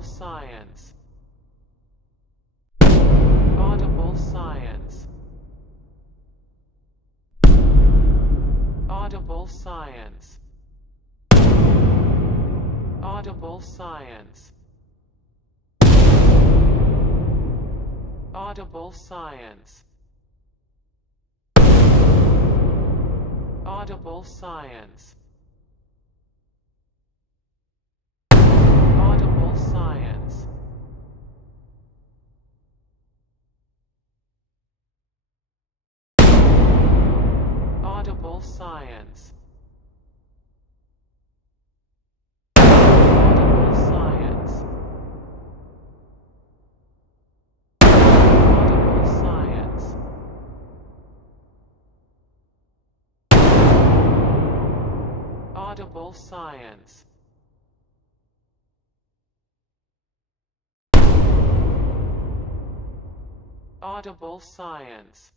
Audible science. Audible science. Audible science. Audible science. Audible science. Audible science. Audible science. Audible science. Audible science. Audible science. Audible science. Audible science.